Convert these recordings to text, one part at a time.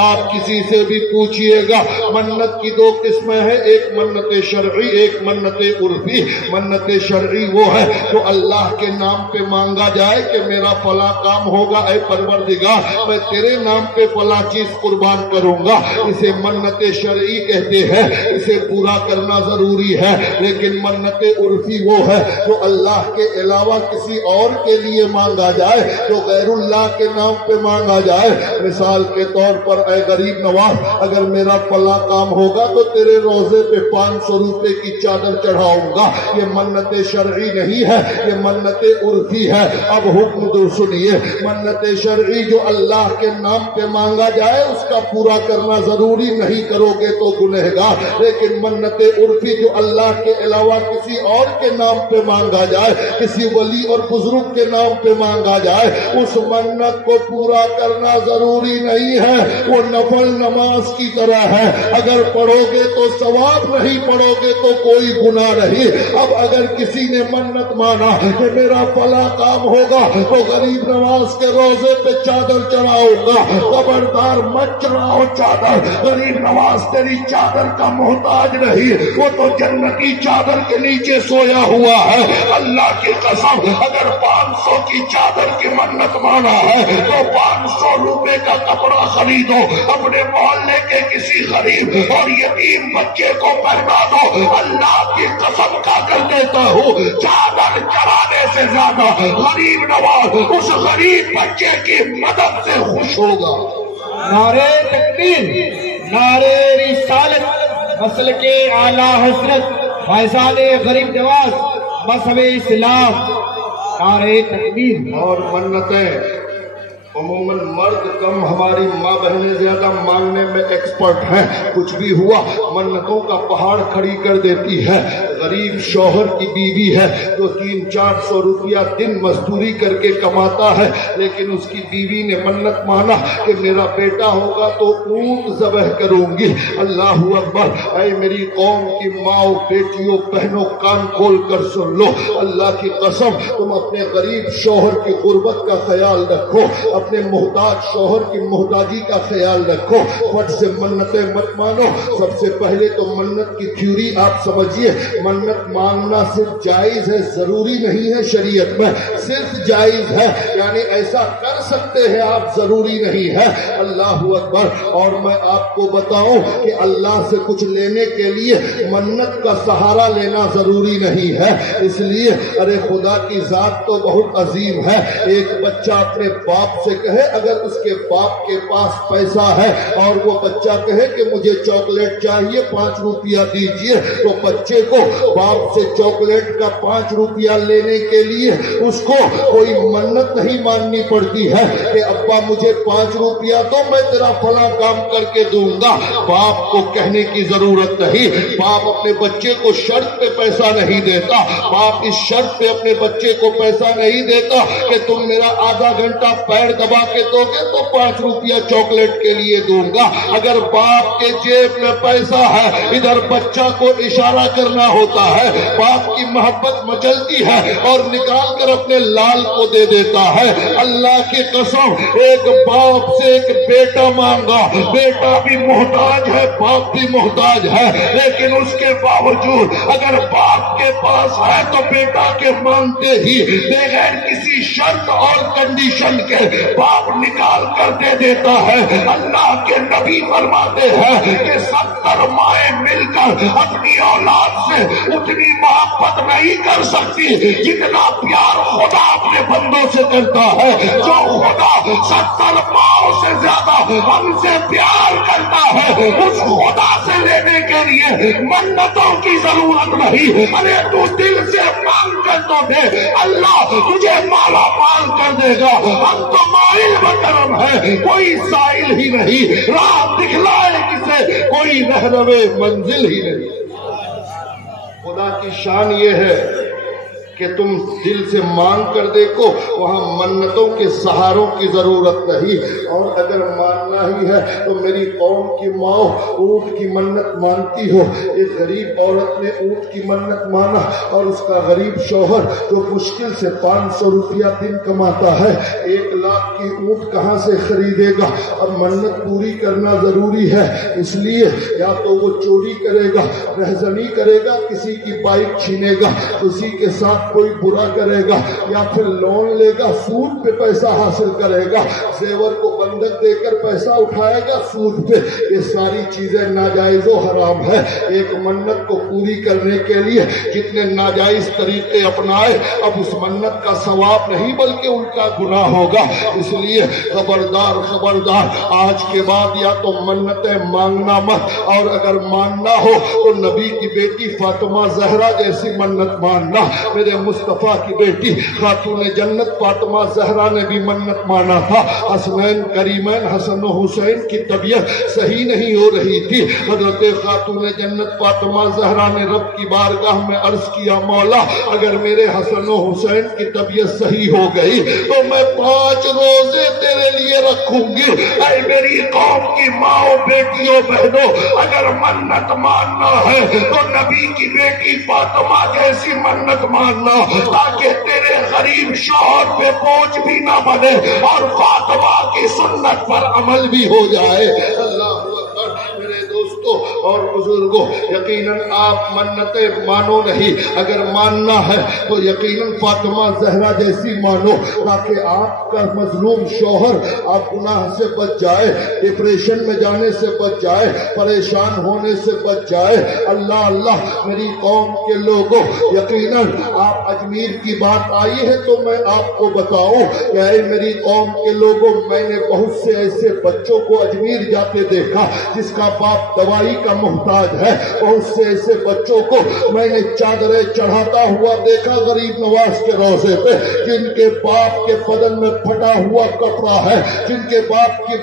آپ کسی سے بھی پوچھئے گا منت کی دو قسمیں ہیں، ایک منت شرعی ایک منت عرفی۔ منت شرعی وہ ہے جو اللہ کے نام پہ مانگا جائے کہ میرا فلاں کام ہوگا اے پروردگار، میں تیرے نام پہ فلاں چیز قربان کروں گا، اسے منت شرعی کہتے ہیں، اسے پورا کرنا ضروری ہے۔ لیکن منت عرفی وہ ہے جو اللہ کے علاوہ کسی اور کے لیے مانگا جائے، جو غیر اللہ کے نام پہ مانگا جائے۔ مثال کے طور پر اے غریب نواز، اگر میرا فلاں کام ہوگا تو تیرے روزے پہ 500 روپے کی چادر چڑھاؤں گا، یہ منت شرعی نہیں ہے، یہ منت عرفی ہے۔ اب حکم تو سنیے، منت شرعی جو اللہ کے نام پہ مانگا جائے اس کا پورا کرنا ضروری، نہیں کرو گے تو گنہگار۔ لیکن منت عرفی جو اللہ کے علاوہ کسی اور کے نام پہ مانگا جائے، کسی ولی اور بزرگ کے نام پہ مانگا جائے، اس منت کو پورا کرنا ضروری نہیں ہے، وہ نفل نماز کی طرح ہے، اگر پڑھو گے تو ثواب، نہیں پڑھو گے تو کوئی گناہ نہیں۔ اب اگر کسی نے منت مانا کہ میرا فلاں کام ہوگا تو غریب نواز کے روزے پہ چادر چڑھاؤں گا، خبردار مت چڑھاؤ چادر، غریب نواز تیری چادر کا محتاج نہیں، وہ تو جنتی چادر کے نیچے سویا ہوا ہے۔ اللہ کی قسم، اگر 500 کی چادر کی منت مانا ہے تو 500 روپے کا کپڑا خریدو، اپنے محلے کے کسی غریب اور یتیم بچے کو پہنا دو۔ اللہ کی قسم کھا کر کہتا ہوں، چادر چڑھانے سے زیادہ غریب نواز اس غریب بچے کی مدد سے خوش ہوگا۔ نعرہ تکبیر، نعرہ رسالت، مسلک اعلیٰ حضرت فیضان غریب نواز مذہب اسلام، نعرہ تکبیر۔ اور منتیں عموماً مرد کم، ہماری ماں بہنیں زیادہ مانگنے میں ایکسپرٹ ہیں، کچھ بھی ہوا منتوں کا پہاڑ کھڑی کر دیتی ہے۔ غریب شوہر کی بیوی ہے جو 300-400 روپیہ دن مزدوری کر کے کماتا ہے، لیکن اس کی بیوی نے منت مانا کہ میرا بیٹا ہوگا تو اونٹ ذبح کروں گی۔ اللہ اکبر! اے میری قوم کی ماں، بیٹیوں، بہنوں، کان کھول کر سن لو، اللہ کی قسم تم اپنے غریب شوہر کی غربت کا خیال رکھو، اپنے محتاج شوہر کی محتاجی کا خیال رکھو، فٹ سے منتیں مت مانو۔ سب سے پہلے تو منت کی تھیوری آپ سمجھیے، منت مانگنا صرف جائز ہے، ضروری نہیں ہے شریعت میں، صرف جائز ہے، یعنی ایسا کر سکتے ہیں آپ، ضروری نہیں ہے۔ اللہ اکبر! اور میں آپ کو بتاؤں کہ اللہ سے کچھ لینے کے لیے منت کا سہارا لینا ضروری نہیں ہے، اس لیے ارے خدا کی ذات تو بہت عظیم ہے۔ ایک بچہ اپنے باپ سے کہے، اگر اس کے باپ کے پاس پیسہ ہے اور وہ بچہ کہے کہ مجھے چاکلیٹ چاہیے 5 روپیہ دیجئے، تو بچے کو باپ سے چاکلیٹ کا 5 روپیہ لینے کے لیے اس کو کوئی منت نہیں ماننی پڑتی ہے کہ ابا مجھے 5 روپیہ دو، میں تیرا فلاں کام کر کے دوں گا۔ باپ کو کہنے کی ضرورت نہیں، باپ اپنے بچے کو شرط پہ پیسہ نہیں دیتا، باپ اس شرط پہ اپنے بچے کو پیسہ نہیں دیتا کہ تم میرا آدھا گھنٹہ پیر دبا کے دو گے تو 5 روپیہ چاکلیٹ کے لیے دوں گا۔ اگر باپ کے جیب میں پیسہ ہے، ادھر بچہ کو اشارہ کرنا ہوتا ہے، باپ کی محبت مچلتی ہے اور نکال کر اپنے لال کو دے دیتا ہے۔ اللہ کی قسم، ایک باپ سے ایک بیٹا مانگا، بیٹا بھی محتاج ہے، باپ بھی محتاج ہے، لیکن اس کے باوجود اگر باپ کے پاس ہے تو بیٹا کے مانگتے ہی بغیر کسی شرط اور کنڈیشن کے باپ نکال کر دے دیتا ہے۔ اللہ کے نبی فرماتے ہیں کہ 70 مائیں مل کر اپنی اولاد سے اتنی محبت نہیں کر سکتی جتنا پیار خدا اپنے بندوں سے کرتا ہے۔ جو خدا 70 ماؤں سے زیادہ ہم سے پیار کرتا ہے، اس خدا سے لینے کے لیے منتوں کی ضرورت نہیں۔ ارے تو دل سے مانگ کر تو دے، اللہ تجھے مالا مال کر دے گا۔ ہم تو مائل بکرم ہے، کوئی سائل ہی نہیں، راہ دکھلائے کسے کوئی رہنمے منزل ہی نہیں۔ خدا کی شان یہ ہے کہ تم دل سے مانگ کر دیکھو، وہاں منتوں کے سہاروں کی ضرورت نہیں۔ اور اگر ماننا ہی ہے تو میری قوم کی ماں اونٹ کی منت مانتی ہو۔ ایک غریب عورت نے اونٹ کی منت مانا اور اس کا غریب شوہر جو مشکل سے 500 روپیہ دن کماتا ہے 1 لاکھ کی اونٹ کہاں سے خریدے گا؟ اب منت پوری کرنا ضروری ہے، اس لیے یا تو وہ چوری کرے گا، رہزنی کرے گا، کسی کی بائک چھینے گا، اسی کے ساتھ کوئی برا کرے گا، یا پھر لون لے گا، سود پہ پیسہ حاصل کرے گا، زیور کو بندک دے کر پیسہ اٹھائے گا سود پہ۔ یہ ساری چیزیں ناجائز و حرام ہے۔ ایک منت کو پوری کرنے کے لیے جتنے ناجائز طریقے اپنائے، اب اس منت کا ثواب نہیں بلکہ ان کا گناہ ہوگا۔ اس لیے خبردار خبردار، آج کے بعد یا تو منتیں مانگنا مت، اور اگر ماننا ہو تو نبی کی بیٹی فاطمہ زہرا جیسی منت ماننا۔ میرے مصطفیٰ کی بیٹی خاتون جنت فاطمہ زہرا نے بھی منت مانا تھا۔ حسنین کریمین حسن و حسین کی طبیعت صحیح نہیں ہو رہی تھی۔ حضرت خاتون جنت فاطمہ زہرا نے رب کی بارگاہ میں عرض کیا، مولا اگر میرے حسن و حسین کی طبیعت صحیح ہو گئی تو میں 5 روزے تیرے لیے رکھوں گی۔ اے میری قوم کی ماں بیٹیوں بہنوں، اگر منت ماننا ہے تو نبی کی بیٹی فاطمہ جیسی منت ماننا، تاکہ تیرے غریب شوہر پہ بوجھ بھی نہ بنے اور فاطمہ کی سنت پر عمل بھی ہو جائے۔ اللہ اکبر۔ میرے دوستو اور بزرگوں، یقیناً آپ منتیں مانو نہیں، اگر ماننا ہے تو یقیناً فاطمہ زہرا جیسی مانو، تاکہ آپ کا مظلوم شوہر آپ گناہ سے بچ جائے، ڈپریشن میں جانے سے بچ جائے، پریشان ہونے سے بچ جائے۔ اللہ اللہ میری قوم کے لوگوں، یقیناً آپ اجمیر کی بات آئی ہے تو میں آپ کو بتاؤں کہ اے میری قوم کے لوگوں، میں نے بہت سے ایسے بچوں کو اجمیر جاتے دیکھا جس کا باپ دوائی کا محتاج ہے، بہت سے ایسے بچوں کو میں نے چادریں چڑھاتا ہوا دیکھا غریب نواز کے روضے پہ، جن کے باپ کے بدن میں پھٹا ہوا کپڑا ہے، جن کے باپ کے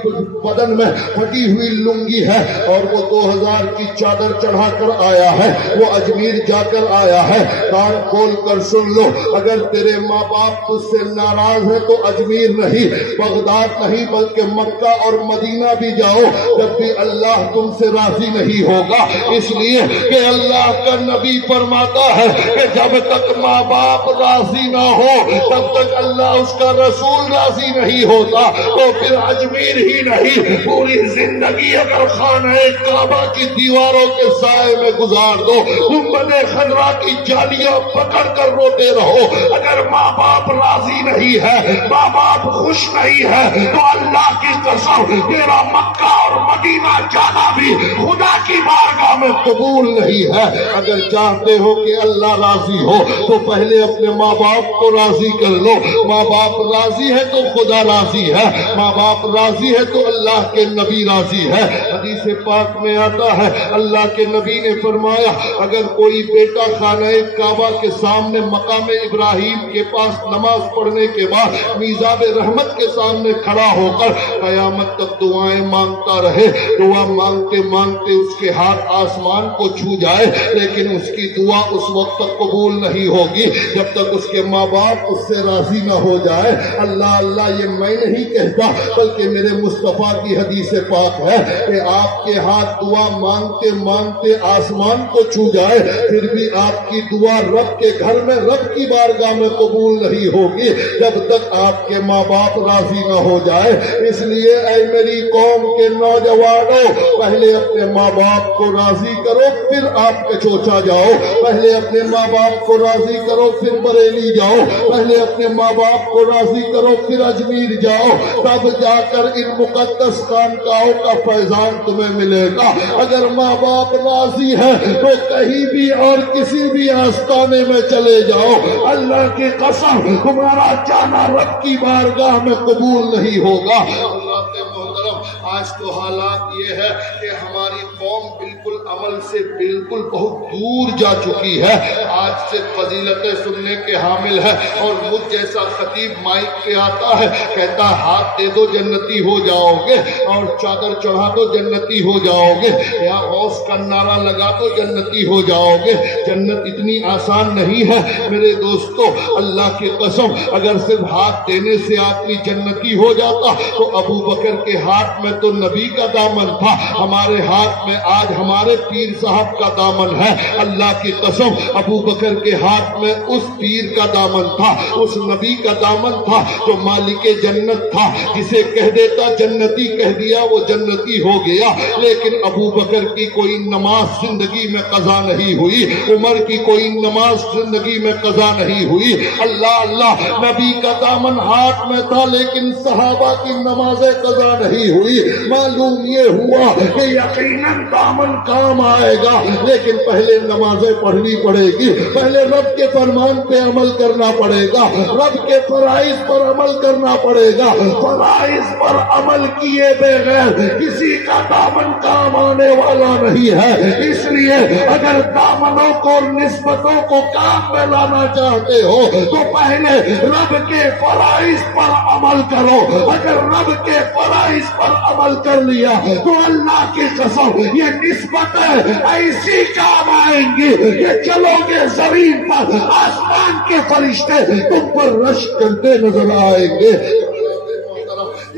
بدن میں پھٹی ہوئی لنگی ہے، اور وہ 2000 کی چادر چڑھا کر آیا ہے، وہ اجمیر جا کر آیا ہے۔ کان کھول کر سن لو، اگر تیرے ماں باپ تجھ سے ناراض ہے تو اجمیر نہیں، بغداد نہیں، بلکہ مکہ اور مدینہ بھی جاؤ، جب بھی اللہ تم سے راضی نہیں ہوگا۔ اس لیے کہ اللہ کا نبی فرماتا ہے کہ جب تک ماں باپ راضی نہ ہو تب تک اللہ اس کا رسول راضی نہیں ہوتا۔ تو پھر اجمیر ہی نہیں، پوری زندگی اگر خانہ کعبہ کی دیواروں کے سائے میں گزار دو، گنبد خضرا کی جالیاں پکڑ کر روتے رہو، اگر ماں باپ راضی نہیں ہے، ماں باپ خوش نہیں ہے، تو اللہ کی قسم تیرا مکہ اور مدینہ جانا بھی خدا کی بارگاہ میں قبول نہیں ہے۔ اگر چاہتے ہو کہ اللہ راضی ہو تو پہلے اپنے ماں باپ کو راضی کر لو۔ ماں باپ راضی ہے تو خدا راضی ہے، ماں باپ راضی ہے تو اللہ کے نبی راضی ہے۔ حدیث پاک میں آتا ہے اللہ کے نبی نے فرمایا، اگر کوئی بیٹا خانہ کعبہ کے سامنے مقام ابراہیم کے پاس نماز پڑھنے کے بعد میزاب رحمت کے سامنے کھڑا ہو کر قیامت تک دعائیں مانگتا رہے، دعا مانگتے مانگتے اس کے ہاتھ آسمان کو چھو جائے، لیکن اس کی دعا اس وقت تک قبول نہیں ہوگی جب تک اس کے ماں باپ اس سے راضی نہ ہو جائے۔ اللہ اللہ یہ میں نہیں کہتا بلکہ میرے مصطفیٰ کی حدیث پاک ہے کہ آپ کے ہاتھ دعا مانگتے مانگتے آسمان کو چھو جائے، پھر بھی آپ کی دعا رب کے گھر میں رب کی بارگاہ میں قبول نہیں ہوگی جب تک آپ کے ماں باپ راضی نہ ہو جائے۔ اس لیے اے میری قوم کے نوجوانوں، پہلے اپنے ماں باپ کو راضی کرو پھر آپ کے چوچا جاؤ، پہلے اپنے ماں باپ کو راضی کرو پھر بریلی جاؤ، پہلے اپنے ماں باپ کو راضی کرو پھر اجمیر جاؤ، تب جا کر ان مقدس خانقاہوں کا فیضان تمہیں ملے گا۔ اگر ماں باپ راضی ہے تو کہیں بھی اور کسی بھی آستانے میں چلے جاؤ، اللہ کی قسم تمہارا جانا رب کی بارگاہ میں قبول نہیں ہوگا۔ اللہ کے محترم آج تو حالات یہ ہے کہ ہماری قوم بالکل عمل سے بالکل بہت دور جا چکی ہے. آج سے فضیلتیں سننے کے حامل ہے اور مجھ جیسا خطیب مائک پہ آتا ہے کہتا ہے ہاتھ دے دو جنتی ہو جاؤ گے اور چادر چڑھا دو جنتی ہو جاؤ گے یا غوث کا نعرہ لگا دو جنتی ہو جاؤ گے. جنت اتنی آسان نہیں ہے میرے دوستو. اللہ کی قسم اگر صرف ہاتھ دینے سے آدمی جنتی ہو جاتا تو ابو بکر کے ہاتھ میں تو نبی کا دامن تھا, ہمارے ہاتھ میں آج ہمارے پیر صاحب کا دامن ہے. اللہ کی قسم ابو بکر کے ہاتھ میں اس پیر کا دامن تھا, اس نبی کا دامن تھا جو مالک جنت تھا. جسے کہہ دیتا جنتی کہہ دیا وہ جنتی ہو گیا. لیکن ابو بکر کی کوئی نماز زندگی میں قضا نہیں ہوئی, عمر کی کوئی نماز زندگی میں قضا نہیں ہوئی. اللہ اللہ, نبی کا دامن ہاتھ میں تھا لیکن صحابہ کی نمازیں قضا نہیں ہوئی. معلوم یہ ہوا کہ یقیناً دامن کام آئے گا لیکن پہلے نمازیں پڑھنی پڑے گی, پہلے رب کے فرمان پہ عمل کرنا پڑے گا, رب کے فرائض پر عمل کرنا پڑے گا. فرائض پر عمل کیے بغیر کسی کا دامن کام آنے والا نہیں ہے. اس لیے اگر دامنوں کو اور نسبتوں کو کام میں لانا چاہتے ہو تو پہلے رب کے فرائض پر عمل کرو. اگر رب کے فرائض پر عمل کر لیا تو اللہ کی قسم یہ نسبتیں ایسی کام آئیں گی کہ چلو گے زمین پر آسمان کے فرشتے تم پر رشک کرتے نظر آئیں گے.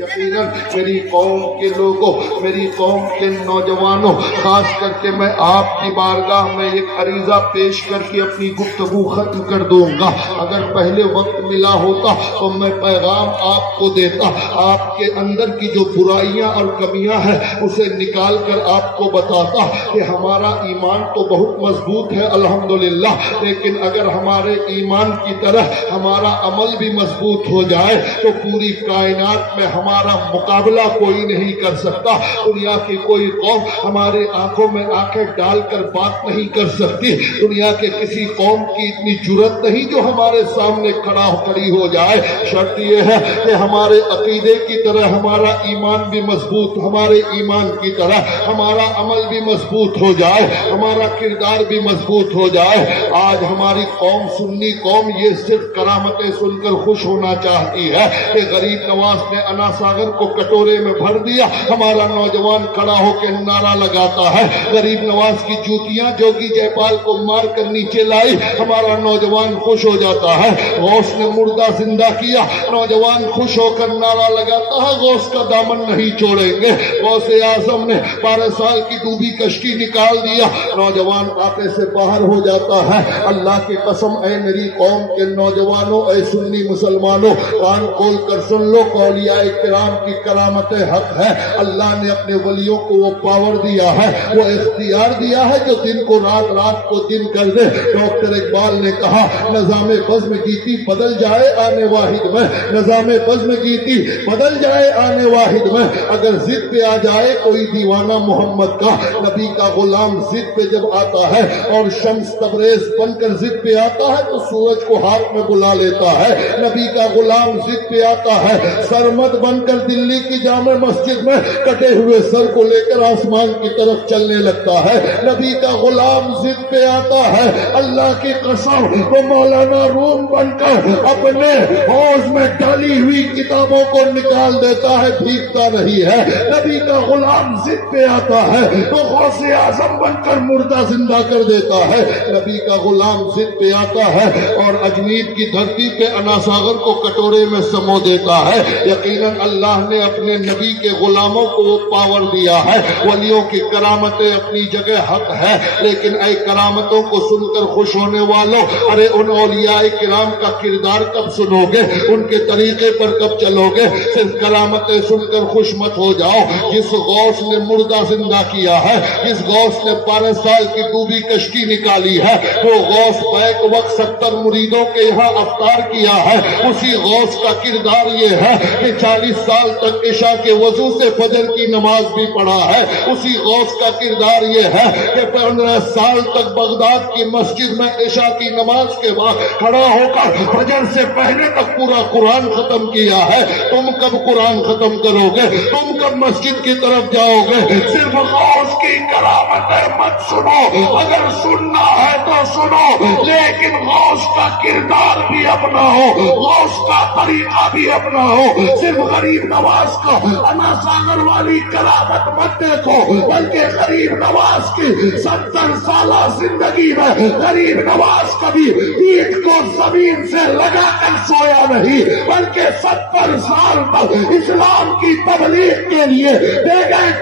یقیناً میری قوم کے لوگوں, میری قوم کے نوجوانوں, خاص کر کے میں آپ کی بارگاہ میں ایک عریضہ پیش کر کے اپنی گفتگو ختم کر دوں گا. اگر پہلے وقت ملا ہوتا تو میں پیغام آپ کو دیتا, آپ کے اندر کی جو برائیاں اور کمیاں ہیں اسے نکال کر آپ کو بتاتا کہ ہمارا ایمان تو بہت مضبوط ہے الحمدللہ, لیکن اگر ہمارے ایمان کی طرح ہمارا عمل بھی مضبوط ہو جائے تو پوری کائنات میں ہمارا مقابلہ کوئی نہیں کر سکتا. دنیا کی کوئی قوم ہمارے آنکھوں میں آنکھیں ڈال کر بات نہیں کر سکتی. دنیا کے کسی قوم کی اتنی جرأت نہیں جو ہمارے سامنے کھڑی ہو جائے. شرط یہ ہے کہ ہمارے عقیدے کی طرح ہمارا ایمان بھی مضبوط, ہمارے ایمان کی طرح ہمارا عمل بھی مضبوط ہو جائے, ہمارا کردار بھی مضبوط ہو جائے. آج ہماری قوم سنی قوم یہ صرف کرامتیں سن کر خوش ہونا چاہتی ہے کہ غریب نواز نے انا ساگر کو کٹورے میں بھر دیا. ہمارا نوجوان کھڑا ہو کے نعرہ لگاتا ہے غریب نواز کی جوتیاں جوگی جے پال کو مار کر نیچے لائی. ہمارا نوجوان خوش ہو جاتا ہے. غوث نے مردہ زندہ کیا, نوجوان خوش ہو کر نعرہ لگاتا ہے غوث کا دامن نہیں چھوڑیں گے. غوث اعظم نے 12 سال کی ڈوبی کشتی نکال دیا, نوجوان آتے سے باہر ہو جاتا ہے. اللہ کی قسم اے میری قوم کے نوجوانوں, اے سنی مسلمانوں, کان کھول کر سن لو, اولیاء کرام کی کرامت حق ہے. اللہ نے اپنے ولیوں کو وہ پاور دیا ہے, وہ اختیار دیا ہے جو دن کو رات, رات کو دن کر دے. ڈاکٹر اقبال نے کہا نظام بزم گیتی بدل جائے آنے واحد میں, نظام بزم گیتی بدل جائے آنے واحد میں. اگر ضد پہ آ جائے کوئی دیوانہ محمد کا, نبی کا غلام ضد پہ جب آتا ہے اور شمس تبریز بن کر ضد پہ آتا ہے تو سورج کو ہاتھ میں بلا لیتا ہے. نبی کا غلام ضد پہ آتا ہے, سرمد بن کر دلی کی جامع مسجد میں کٹے ہوئے سر کو لے کر آسمان کی طرف چلنے لگتا ہے. نبی کا غلام ضد پہ آتا ہے, اللہ کی قسم وہ مولانا روم بن کر اپنے حوض میں ڈالی ہوئی کتابوں کو نکال دیتا ہے, بھیگتا نہیں ہے. نبی کا غلام ضد پہ آتا ہے تو غوث اعظم بن کر مردہ زندہ کر دیتا ہے. نبی کا غلام ضد پہ آتا ہے اور اجمیر کی دھرتی پہ انا ساگر کو کٹورے میں سمو دیتا ہے. یقیناً اللہ نے اپنے نبی کے غلاموں کو وہ پاور دیا ہے. ولیوں کی کرامتیں اپنی جگہ حق ہے, لیکن اے کرامتوں کو سن کر خوش ہونے والوں, ارے ان اولیاء کرام کا کردار کب سنو گے, ان کے طریقے پر کب چلو گے. صرف کرامتیں سن کر خوش مت ہو جاؤ. جس غوث نے مردہ زندہ کیا ہے, جس غوث نے 12 سال کی ڈوبی کشتی نکالی ہے, وہ غوث بیک وقت 70 مریدوں کے یہاں افطار کیا ہے. اسی غوث کا کردار یہ ہے کہ 40 سال تک عشاء کے وضو سے فجر کی نماز بھی پڑھا ہے. اسی غوث کا کردار یہ ہے کہ 15 سال تک بغداد کی مسجد میں عشاء کی نماز کے بعد کھڑا ہو کر فجر سے پہلے تک پورا قرآن ختم کیا ہے. تم کب قرآن ختم کرو گے؟ تم کب مسجد کی طرف جاؤ گے؟ صرف غوث کی کرامتیں مت سنو، اگر سننا ہے تو سنو، لیکن غوث کا کردار بھی اپنا ہو، غوث کا طریقہ بھی اپنا ہو. صرف غریب نواز کا انا ساگر والی کرامت مت دیکھو، بلکہ غریب نواز کی 70 سالہ زندگی میں غریب نواز کبھی اینٹ کو زمین سے لگا کر سویا نہیں، بلکہ 70 سال تک اسلام کی تبلیغ کے لیے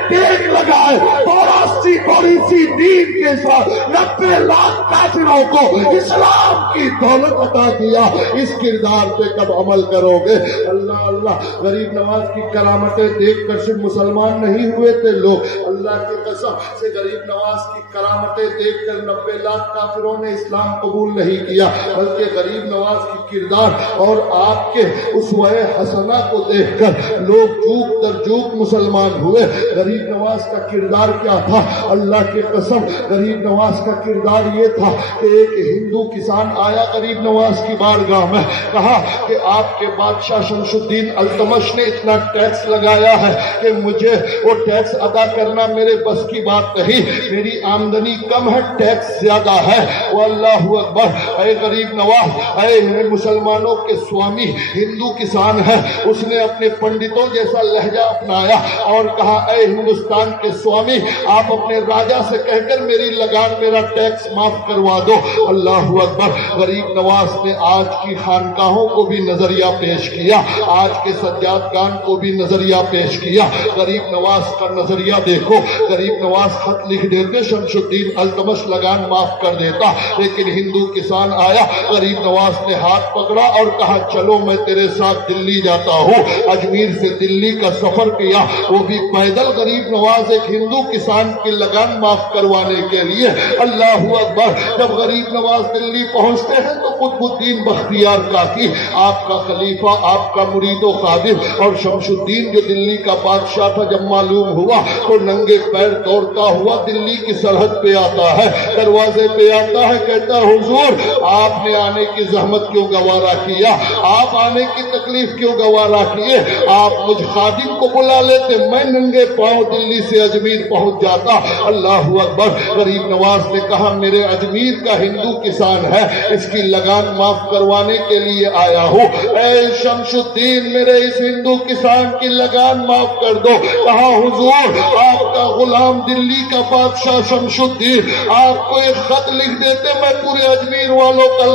ٹیک لگائے، تھوڑی سی دین کے ساتھ 90 لاکھ کافروں کو اسلام کی دولت عطا کیا. اس کردار پہ کب عمل کرو گے؟ اللہ اللہ. غریب نواز کی کرامتیں دیکھ کر صرف مسلمان نہیں ہوئے تھے لوگ، اللہ کی قسم سے غریب نواز کی کرامتیں دیکھ کر 90 لاکھ کافروں نے اسلام قبول نہیں کیا، بلکہ غریب نواز کی کردار اور آپ کے اسوہ حسنہ کو دیکھ کر لوگ جوک در جوک مسلمان ہوئے. غریب نواز کا کردار کیا تھا؟ اللہ کی قسم غریب نواز کا کردار یہ تھا کہ ایک ہندو کسان آیا غریب نواز کی بارگاہ میں، کہا کہ آپ کے بادشاہ شمس الدین التمش نے اتنا ٹیکس لگایا ہے کہ مجھے وہ ٹیکس ادا کرنا میرے بس کی بات نہیں، میری آمدنی کم ہے، ٹیکس زیادہ ہے. واللہ اکبر. اے غریب نواز، اے مسلمانوں کے سوامی ہندو کسان ہے، اس نے اپنے پنڈتوں جیسا لہجہ اپنایا اور کہا اے ہندوستان کے سوامی، آپ اپنے راجا سے کہہ کر میری لگان میرا ٹیکس معاف کروا دو. اللہ اکبر. غریب نواز نے آج کی خانقاہوں کو بھی نظریہ پیش کیا، آج کے سجاد گان کو بھی نظریہ پیش کیا. غریب نواز کا نظریہ دیکھو. غریب نواز خط لکھ دیتے، شمس الدین التمش لگان معاف کر دیتا، لیکن ہندو کسان آیا، غریب نواز نے ہاتھ پکڑا اور کہا چلو میں تیرے ساتھ دلی جاتا ہوں. اجمیر سے دلی کا سفر کیا، وہ بھی پیدل. غریب نواز ایک ہندو کسان کی لگان معاف کروانے کے لیے. اللہ اکبر. جب غریب نواز دلی پہنچتے ہیں تو قطب الدین بختیار کاکی، آپ کا خلیفہ، آپ کا مرید و خادم، اور شمس الدین جو دلی کا بادشاہ تھا، جب معلوم ہوا تو ننگے پیر دوڑتا ہوا دلی کی سرحد پہ آتا ہے، دروازے پہ آتا ہے، کہتا ہے حضور آپ نے آنے کی زحمت کیوں گوارا کیا، آپ آنے کی تکلیف کیوں گوارا کیے، آپ مجھ خادم کو بلا لیتے، میں ننگے پاؤں دلی سے اجمیر پہنچ جاتا. اللہ اکبر. غریب نواز نے کہا میرے اجمیر کا ہندو کسان ہے، اس کی لگان معاف کروانے کے لیے آیا ہوں. اے شمس الدین میرے اس ہندو کسان کی لگان معاف کر دو. کہا حضور آپ کا غلام دلی کا بادشاہ شمس الدین آپ کو ایک خط لکھ دیتے، میں پورے اجمیر والوں کا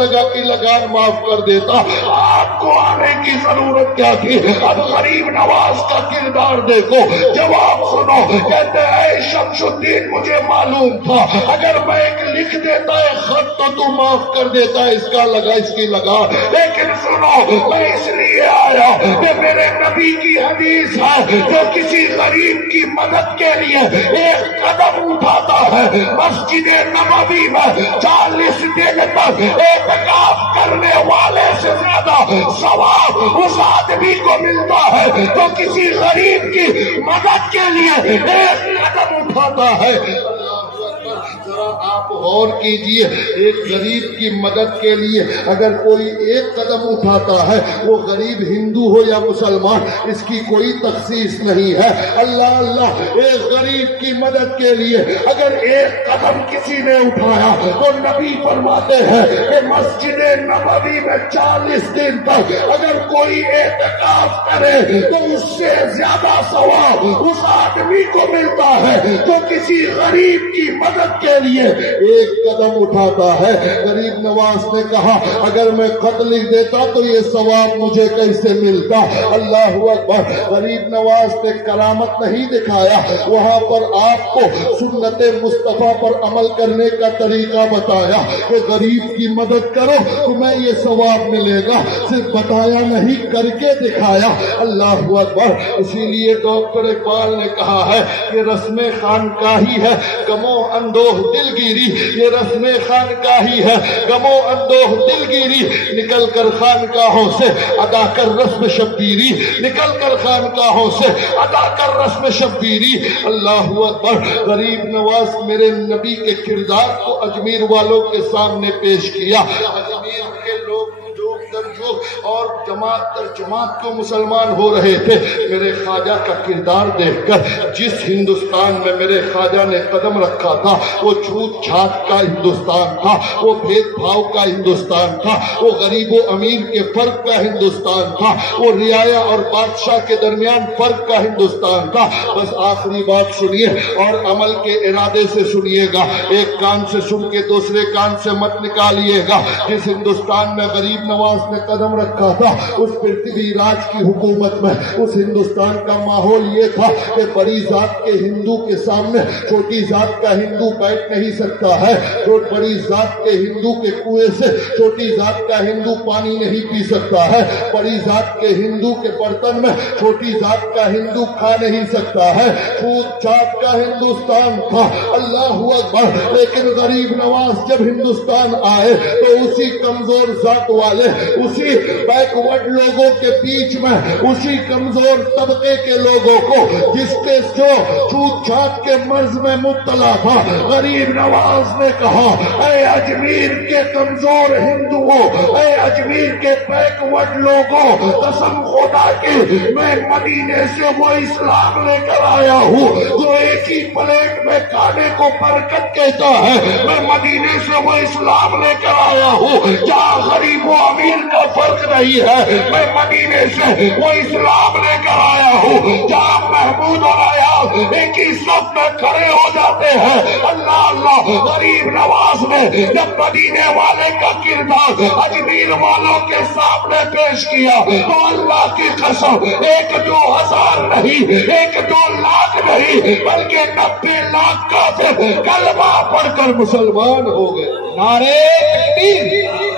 لگان معاف کر دیتا، آپ کو آنے کی ضرورت کیا تھی؟ اب غریب نواز کا کردار دیکھو. جواب سنو. کہتے اے شمس الدین مجھے معلوم تھا اگر میں ایک لکھ دیتا ہے خط تو معاف کر دیتا ہے اس کی لگا، لیکن سنو میں اس لیے آیا کہ میرے نبی کی حدیث ہے جو کسی غریب کی مدد کے لیے ایک قدم اٹھاتا ہے مسجد نبوی میں 40 دن تک اعتکاف کرنے والے سے زیادہ ثواب اس آدمی کو ملتا ہے جو کسی غریب کی مدد کے لیے ایک قدم اٹھاتا ہے. ذرا آپ غور کیجئے، ایک غریب کی مدد کے لیے اگر کوئی ایک قدم اٹھاتا ہے، وہ غریب ہندو ہو یا مسلمان، اس کی کوئی تخصیص نہیں ہے. اللہ اللہ. ایک غریب کی مدد کے لیے اگر ایک قدم کسی نے اٹھایا تو نبی فرماتے ہیں کہ مسجد نبوی میں 40 دن تک اگر کوئی اعتکاف کرے تو اس سے زیادہ ثواب اس آدمی کو ملتا ہے جو کسی غریب کی مدد کے لیے ایک قدم اٹھاتا ہے. غریب نواز نے کہا اگر میں خط لکھ دیتا تو یہ ثواب مجھے کیسے ملتا. اللہ اکبر. غریب نواز نے کرامت نہیں دکھایا، وہاں پر آپ کو سنت مصطفیٰ پر عمل کرنے کا طریقہ بتایا کہ غریب کی مدد کرو تمہیں یہ ثواب ملے گا. صرف بتایا نہیں، کر کے دکھایا. اللہ اکبر. اسی لیے ڈاکٹر اقبال نے کہا ہے کہ رسم خانقاہی ہے غم و اندوہ دلگیری یہ رسم خانقاہی ہے، غمو اندوہ دلگیری نکل کر خانقاہوں سے ادا کر رسم شبیری، نکل کر خانقاہوں سے ادا کر رسم شبیری۔ اللہ اکبر۔ غریب نواز میرے نبی کے کردار کو اجمیر والوں کے سامنے پیش کیا۔ اجمیر کے لوگ اور جماعت در جماعت کو مسلمان ہو رہے تھے۔ میرے خواجہ کا کردار دیکھ کر جس ہندوستان میں میرے خواجہ نے قدم رکھا تھا وہ چھوت چھات کا ہندوستان تھا، وہ بھید بھاؤ کا ہندوستان تھا، وہ غریب و امیر کے فرق کا ہندوستان تھا، وہ رعایا اور بادشاہ کے درمیان فرق کا ہندوستان تھا۔ بس آخری بات سنیے اور عمل کے ارادے سے سنیے گا، ایک کان سے سن کے دوسرے کان سے مت نکالیے گا۔ جس ہندوستان میں غریب نواز نے قدم رکھا تھا اس پرتھوی راج کی حکومت میں اس ہندوستان کا ماحول یہ تھا کہ بڑی ذات کے ہندو کے سامنے چھوٹی ذات کا ہندو بیٹھ نہیں سکتا ہے، جو بڑی ذات کے ہندو کے کنویں سے چھوٹی ذات کا ہندو پانی نہیں پی سکتا ہے، بڑی ذات کے ہندو کے برتن میں چھوٹی ذات کا ہندو کھا نہیں سکتا ہے۔ چھوت چھات کا ہندوستان تھا، اللہ اکبر۔ لیکن غریب نواز جب ہندوستان آئے تو اسی کمزور ذات والے، اسی بیک ورڈ لوگوں کے بیچ میں، اسی کمزور طبقے کے لوگوں کو جس کے جو چھوت چھات کے مرض میں مبتلا تھا، غریب نواز نے کہا اے اجمیر کے کمزور ہندوؤں، اے اجمیر کے بیک ورڈ لوگوں، قسم خدا کی میں مدینے سے وہ اسلام لے کر آیا ہوں جو ایک ہی پلیٹ میں کھانے کو برکت کہتا ہے۔ میں مدینے سے وہ اسلام لے کر آیا ہوں جہاں غریب و امیر کا فرق نہیں ہے۔ میں مدینے سے وہ اسلام لے کر آیا ہوں جہاں محمود اور ایاز ایک ہی صف میں کھڑے ہو جاتے ہیں۔ اللہ اللہ۔ غریب نواز نے جب مدینے والے کا کردار اجمیر والوں کے سامنے پیش کیا تو اللہ کی قسم 1-2 ہزار نہیں، 1-2 لاکھ نہیں، بلکہ 90 لاکھ کافر کلمہ پڑھ کر مسلمان ہو گئے۔ نعرہ تکبیر،